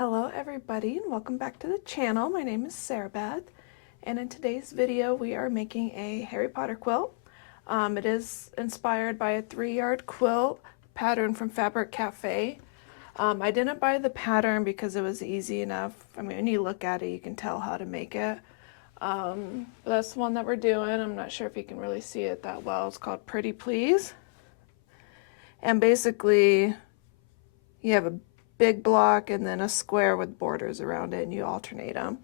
Hello everybody and welcome back to the channel. My name is Sarah Beth and in today's video we are making a Harry Potter quilt. It is inspired by a 3-yard quilt pattern from Fabric Cafe. I didn't buy the pattern because it was easy enough. I mean, when you look at it you can tell how to make it. But that's the one that we're doing. I'm not sure if you can really see it that well. It's called Pretty Please. And basically you have a big block and then a square with borders around it and you alternate them.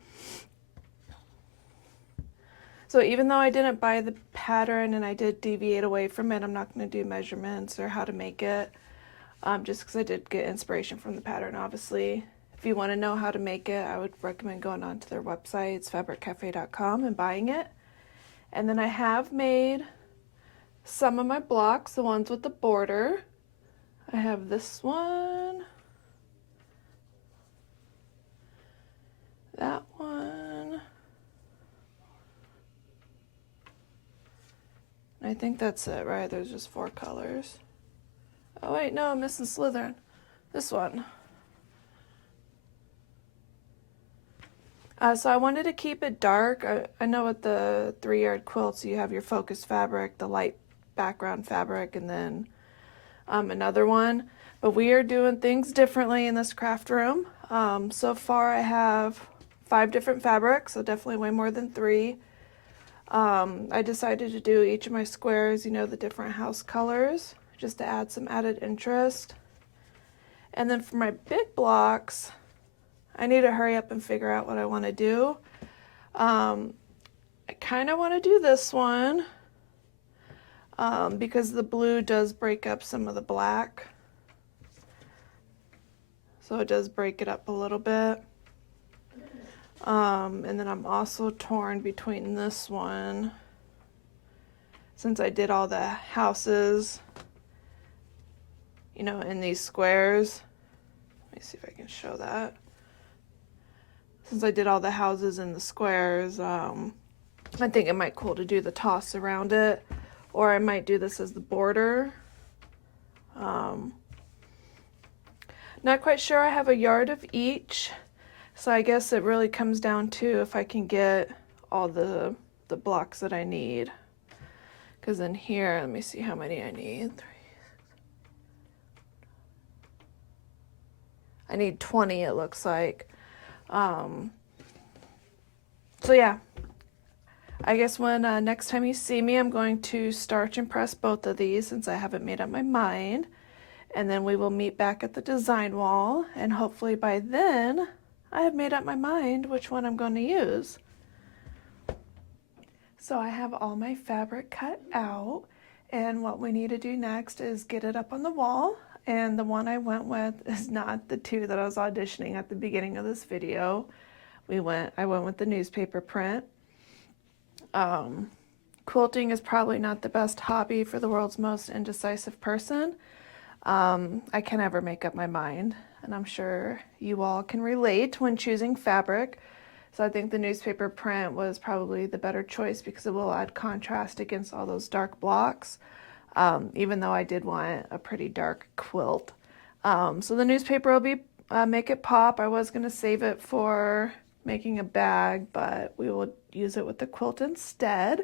So even though I didn't buy the pattern and I did deviate away from it, I'm not going to do measurements or how to make it, just because I did get inspiration from the pattern, obviously. If you want to know how to make it, I would recommend going onto their website, it's fabriccafe.com, and buying it. And then I have made some of my blocks, the ones with the border. I have this one, that one, I think that's it, right? There's just 4 colors. Oh wait, no, I'm missing Slytherin. This one. So I wanted to keep it dark. I know with the 3-yard quilts you have your focus fabric, the light background fabric, and then another one. But we are doing things differently in this craft room. So far I have 5 different fabrics, so definitely way more than 3. I decided to do each of my squares, you know, the different house colors, just to add some added interest. And then for my big blocks, I need to hurry up and figure out what I want to do. I kind of want to do this one because the blue does break up some of the black. So it does break it up a little bit. And then I'm also torn between this one, since I did all the houses, you know, in these squares. Let me see if I can show that. Since I did all the houses in the squares, I think it might be cool to do the toss around it, or I might do this as the border. Not quite sure. I have a yard of each. So I guess it really comes down to if I can get all the blocks that I need. Because in here, let me see how many I need. I need 20, it looks like. So yeah, I guess when next time you see me, I'm going to starch and press both of these since I haven't made up my mind. And then we will meet back at the design wall, and hopefully by then I have made up my mind which one I'm going to use. So I have all my fabric cut out, and what we need to do next is get it up on the wall. And the one I went with is not the 2 that I was auditioning at the beginning of this video. I went with the newspaper print. Quilting is probably not the best hobby for the world's most indecisive person. I can never make up my mind, and I'm sure you all can relate when choosing fabric. So I think the newspaper print was probably the better choice because it will add contrast against all those dark blocks, even though I did want a pretty dark quilt. So the newspaper will be make it pop. I was going to save it for making a bag, but we will use it with the quilt instead.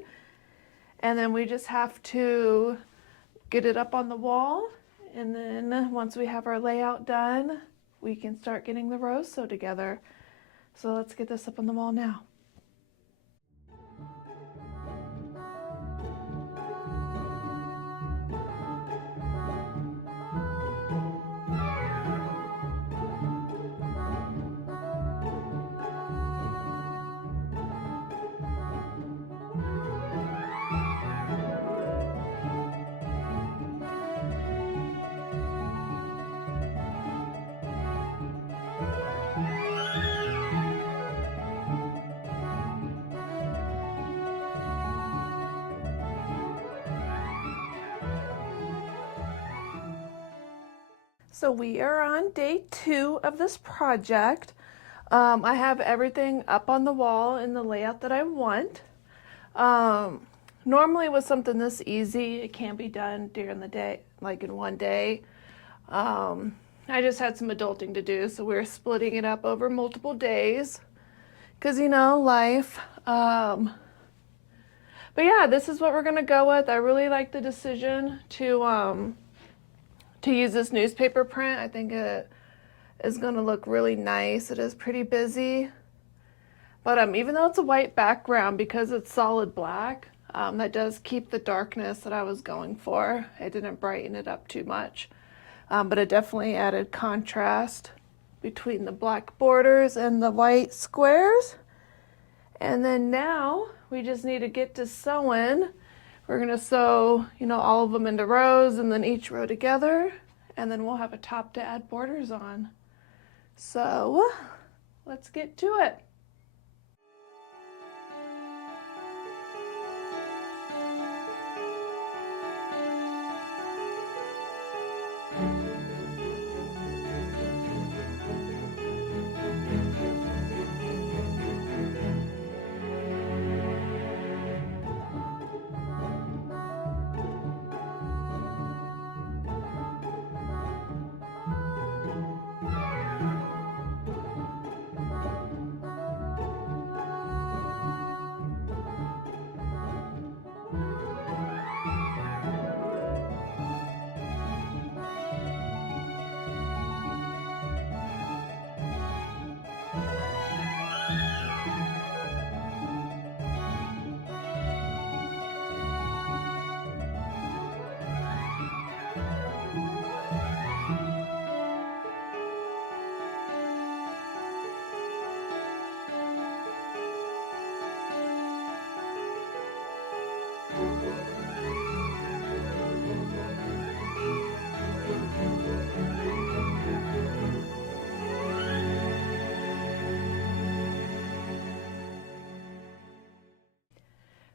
And then we just have to get it up on the wall. And then once we have our layout done, we can start getting the rows sewed together. So let's get this up on the wall now. So we are on day 2 of this project. I have everything up on the wall in the layout that I want. Normally with something this easy, it can be done during the day, like in one day. I I just had some adulting to do, so we're splitting it up over multiple days because, you know, life. But yeah, this is what we're gonna go with. I really like the decision to use this newspaper print. I think it is gonna look really nice. It is pretty busy, but even though it's a white background, because it's solid black, that does keep the darkness that I was going for. It didn't brighten it up too much, but it definitely added contrast between the black borders and the white squares. And then now we just need to get to sewing. We're gonna sew, you know, all of them into rows and then each row together, and then we'll have a top to add borders on. So let's get to it.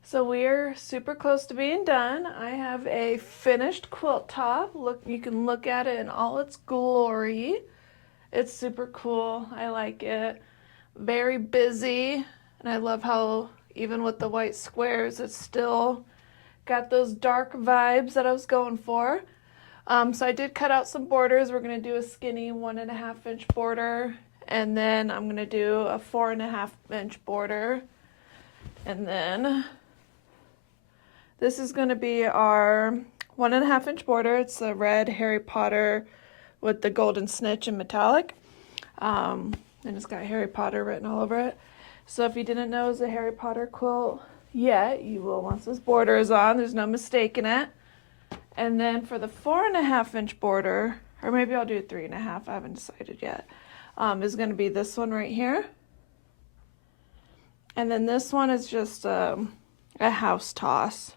So we're super close to being done. I have a finished quilt top. Look, you can look at it in all its glory. It's super cool. I like it. Very busy, and I love how even with the white squares, it's still got those dark vibes that I was going for. So I did cut out some borders. We're gonna do a skinny 1.5-inch border, and then I'm gonna do a 4.5-inch border, and then this is going to be our 1.5-inch border. It's a red Harry Potter with the golden snitch in metallic. And it's got Harry Potter written all over it. So if you didn't know it's a Harry Potter quilt yet, you will once this border is on. There's no mistaking it. And then for the 4.5-inch border, or maybe I'll do 3.5, I haven't decided yet, is going to be this one right here. And then this one is just a house toss.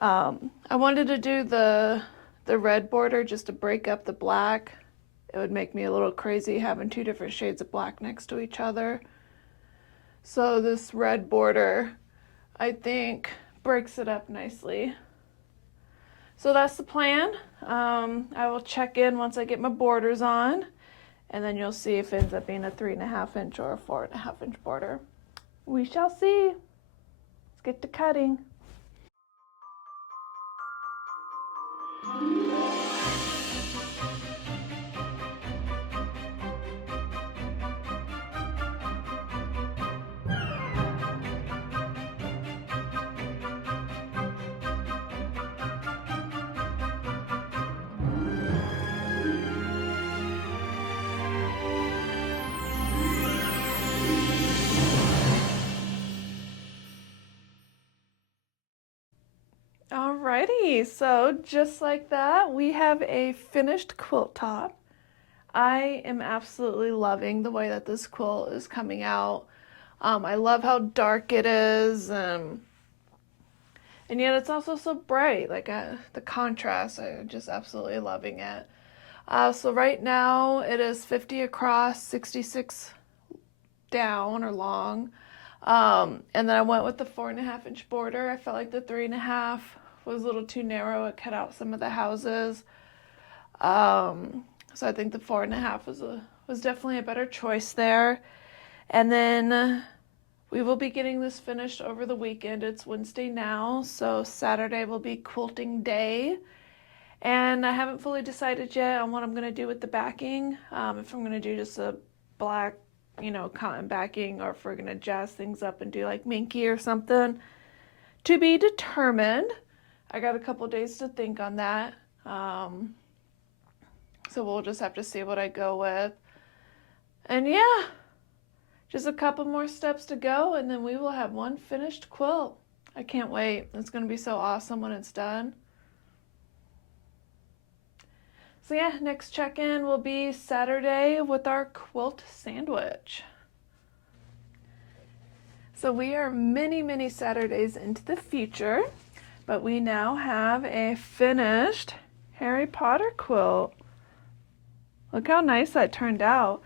I wanted to do the red border just to break up the black. It would make me a little crazy having two different shades of black next to each other. So this red border, I think, breaks it up nicely. So that's the plan. I will check in once I get my borders on, and then you'll see if it ends up being a 3.5-inch or a 4.5-inch border. We shall see. Let's get to cutting. Alrighty, so just like that, we have a finished quilt top. I am absolutely loving the way that this quilt is coming out. I love how dark it is, and yet it's also so bright, like the contrast, I'm just absolutely loving it. So right now it is 50 across, 66 down or long. And then I went with the 4.5-inch border. I felt like the 3.5 was a little too narrow. It cut out some of the houses. So I think the 4.5 was definitely a better choice there. And then we will be getting this finished over the weekend. It's Wednesday now, so Saturday will be quilting day. And I haven't fully decided yet on what I'm going to do with the backing. If I'm going to do just a black, cotton backing, or if we're going to jazz things up and do like minky or something. To be determined. I got a couple days to think on that. So we'll just have to see what I go with. And yeah, just a couple more steps to go, and then we will have one finished quilt. I can't wait. It's going to be so awesome when it's done. So yeah, next check-in will be Saturday with our quilt sandwich. So we are many, many Saturdays into the future, but we now have a finished Harry Potter quilt. Look how nice that turned out.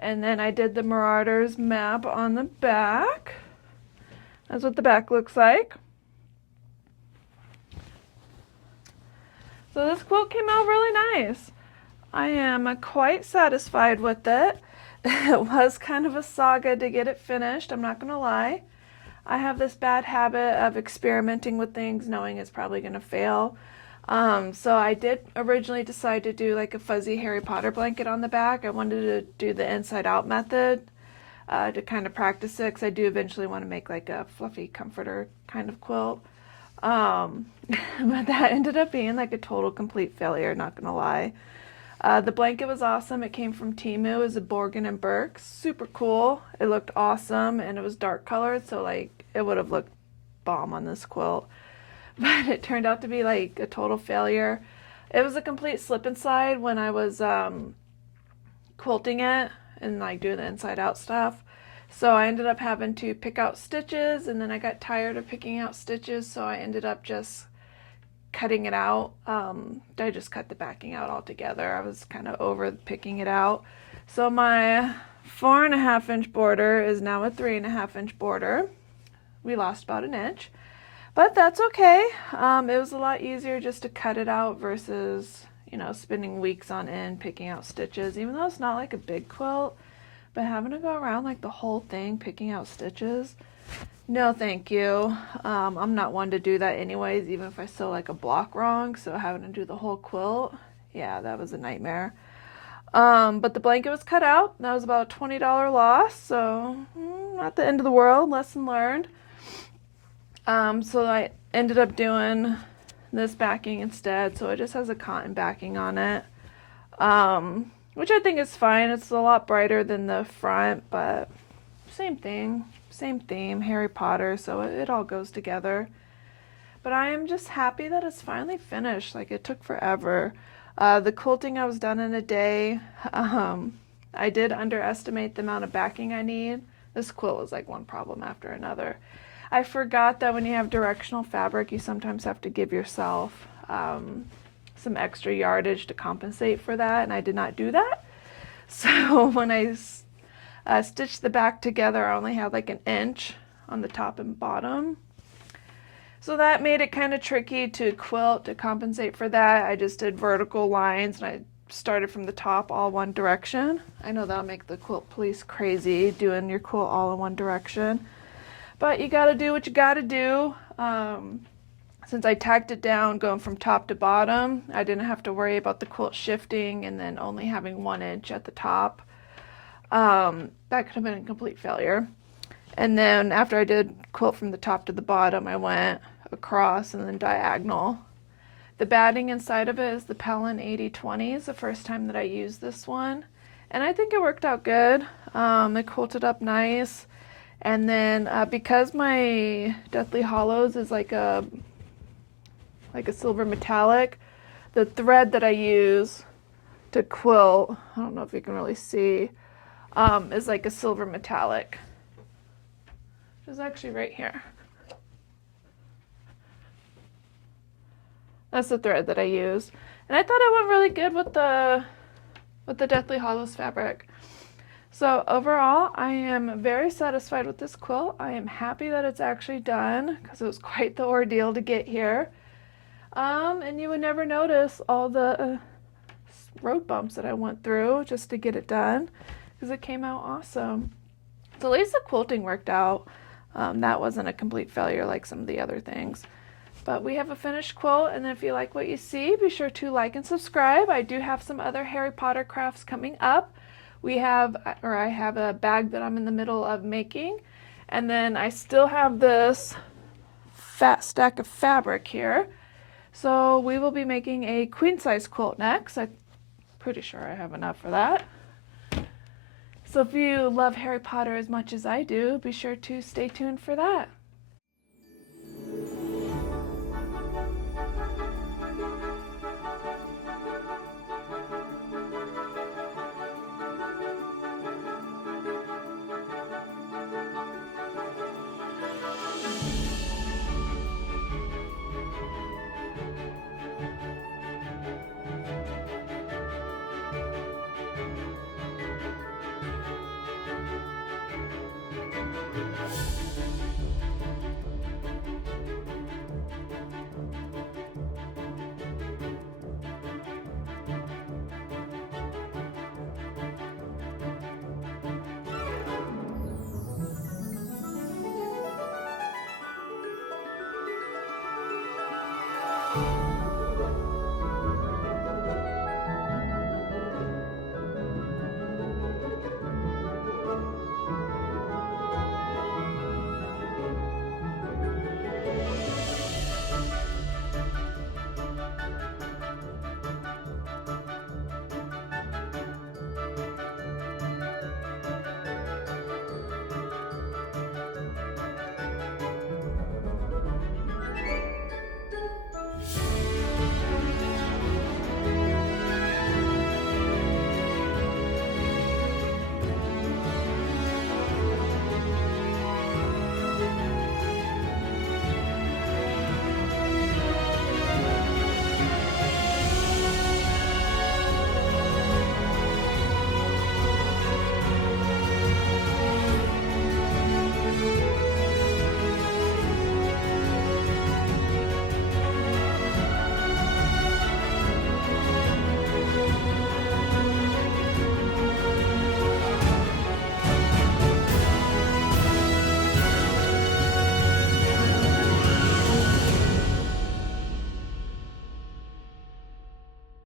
And then I did the Marauders map on the back. That's what the back looks like. So this quilt came out really nice. I am quite satisfied with it. It was kind of a saga to get it finished, I'm not going to lie. I have this bad habit of experimenting with things knowing it's probably going to fail. So I did originally decide to do like a fuzzy Harry Potter blanket on the back. I wanted to do the inside out method to kind of practice it, because I do eventually want to make like a fluffy comforter kind of quilt. But that ended up being like a total complete failure, not gonna lie. The blanket was awesome. It came from Temu. It was a Borgin and Burke. Super cool. It looked awesome, and it was dark colored, so like it would have looked bomb on this quilt. But it turned out to be like a total failure. It was a complete slip and slide when I was quilting it and like doing the inside out stuff. So I ended up having to pick out stitches, and then I got tired of picking out stitches, so I ended up just cutting it out. I just cut the backing out altogether. I was kind of over picking it out. So my 4.5 inch border is now a 3.5 inch border. We lost about an inch, but that's okay. It was a lot easier just to cut it out versus, spending weeks on end picking out stitches, even though it's not like a big quilt, but having to go around like the whole thing picking out stitches, no thank you. I'm not one to do that anyways, even if I sew like a block wrong, so having to do the whole quilt, yeah, that was a nightmare. But the blanket was cut out. That was about a $20 loss, so not the end of the world. Lesson learned. So I ended up doing this backing instead, so it just has a cotton backing on it, which I think is fine. It's a lot brighter than the front, but same thing, same theme, Harry Potter, so it all goes together. But I am just happy that it's finally finished. Like, it took forever. The quilting I was done in a day. I did underestimate the amount of backing I need. This quilt was like one problem after another. I forgot that when you have directional fabric, you sometimes have to give yourself some extra yardage to compensate for that, and I did not do that. So when I stitched the back together, I only had like an inch on the top and bottom. So that made it kind of tricky to quilt to compensate for that. I just did vertical lines, and I started from the top all one direction. I know that'll make the quilt police crazy, doing your quilt all in one direction. But you gotta do what you gotta do. Since I tacked it down going from top to bottom, I didn't have to worry about the quilt shifting and then only having 1 inch at the top. That could have been a complete failure. And then after I did quilt from the top to the bottom, I went across and then diagonal. The batting inside of it is the Pellin 8020. It's the first time that I used this one, and I think it worked out good. It quilted up nice. And then because my Deathly Hollows is like a silver metallic, the thread that I use to quilt, I don't know if you can really see, is like a silver metallic. It's actually right here. That's the thread that I use. And I thought it went really good with the Deathly Hollows fabric. So overall, I am very satisfied with this quilt. I am happy that it's actually done, because it was quite the ordeal to get here. And you would never notice all the road bumps that I went through just to get it done, because it came out awesome. So at least the quilting worked out. That wasn't a complete failure like some of the other things. But we have a finished quilt, and if you like what you see, be sure to like and subscribe. I do have some other Harry Potter crafts coming up. I have a bag that I'm in the middle of making, and then I still have this fat stack of fabric here. So we will be making a queen size quilt next. I'm pretty sure I have enough for that. So if you love Harry Potter as much as I do, be sure to stay tuned for that.